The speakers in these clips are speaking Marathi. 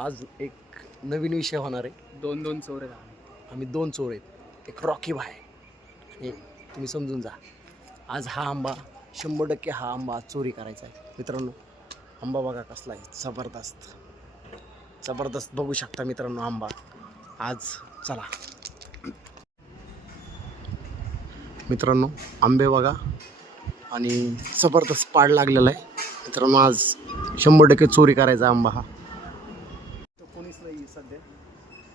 आज एक नवीन विषय होणार आहे. दोन चोर आहेत. आम्ही 2 चोर आहेत. एक रॉकी भाई आणि तुम्ही समजून जा. आज हा आंबा 100% हा आंबा चोरी करायचा आहे. मित्रांनो आंबा बघा कसला आहे, जबरदस्त जबरदस्त बघू शकता मित्रांनो आंबा. आज चला मित्रांनो आंबे बघा आणि जबरदस्त पाड लागलेला आहे. मित्रांनो आज 100% चोरी करायचा आंबा हा. कोणीच नाही सध्या,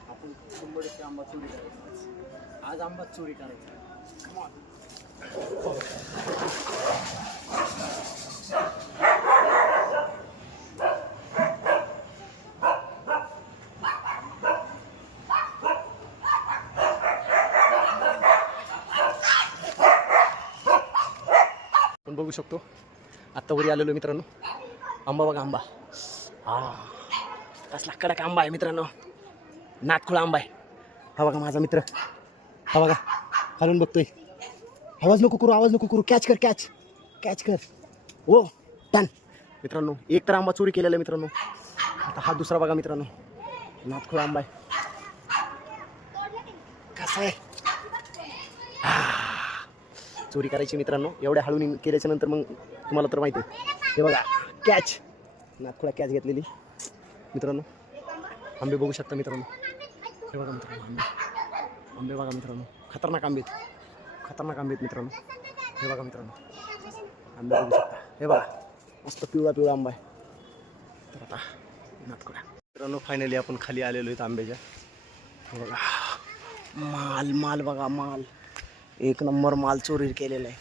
आपण 100% आंबा चोरी करायचा. आज आंबा चोरी करायचा. आपण बघू शकतो आत्ता वरी आलेलो मित्रांनो. आंबा बघा आंबा. कसला कडक आंबा आहे मित्रांनो. नातखुळा आंबा आहे हा. बघा माझा मित्र हा. बघा खालून बघतोय. आवाज नको करू. कॅच कर. हो डन. मित्रांनो एक तर आंबा चोरी केलेला आहे मित्रांनो. आता हा दुसरा बघा मित्रांनो. नातखुळा आंबा आहे. कसा आहे चोरी करायची मित्रांनो. एवढ्या हळून केल्याच्या नंतर मग तुम्हाला तर माहिती आहे. हे बघा कॅच, नातखुळा कॅच घेतलेली मित्रांनो. आंबे बघू शकता मित्रांनो. हे बघा मित्रांनो आंबे बघा मित्रांनो. खतरनाक आंबे आहेत मित्रांनो. हे बघा मित्रांनो आंबे बघू शकता. हे बघा मस्त पिवळा आंबा आहे. तर आता नातखुळा मित्रांनो फायनली आपण खाली आलेलो आहेत आंब्याच्या. हे बघा माल बघा. माल एक नंबर माल चोरी केलेला आहे.